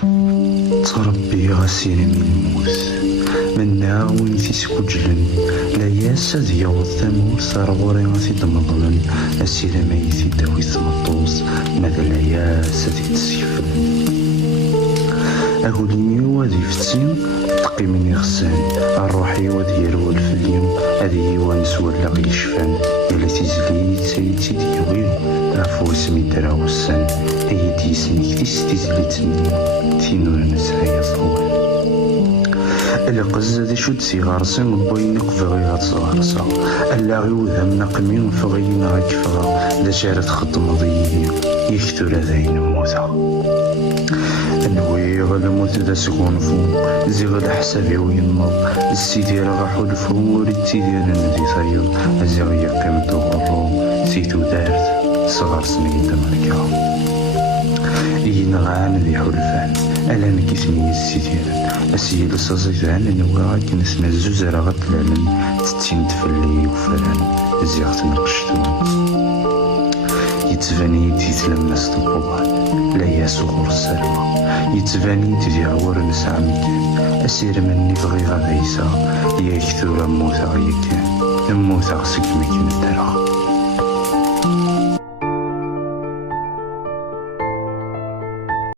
تربي غسير من الموس منا وين تيسكوجلن لا ياس ad yaweḍ tamurt ar ɣur-i ad t-id-meḍlen asirem ay t-id-tawi tmeṭṭut ma d layas ad t-id-sifren agul-iw ad ifetti tqimin iɣsan الروح-iw ad yerwel fell-i ad iyi-wanes wallaɣ yecfan yala tizlit ay tt-id-yawi ɣef wasmi drawsen ay d-yesmektis tizlit-nni tin ur nesɛi aẓɣal القز ذي شد سيغارسن بوينك بغيها تصغارسا اللاغي وذا منقمي فغينا غيكفغا لا شارت خطم ضيي يكتور ذاين موتا انوي غلموت ذا سكونفو زيغ الحسابي وينمض السيدي رغا حلفو وريتي ديال ندي ثايض ازيغ يقيم دوغرو سيتو دارت صغار سنين دمركا ينغان ذي حلفان ألا نكيسني السيديران أسيل الصزيزان نوغا كنسنا الزوزر غطلالن تتين تفلي وفران زيغ تنقشتون يتفاني تيتلمس طبوبان لا ياسوغر السلمى يتفاني تدي غور نسعى مكان أسير مني بغي غاديسا يكثر موتا يكان موتا سكمك ندرا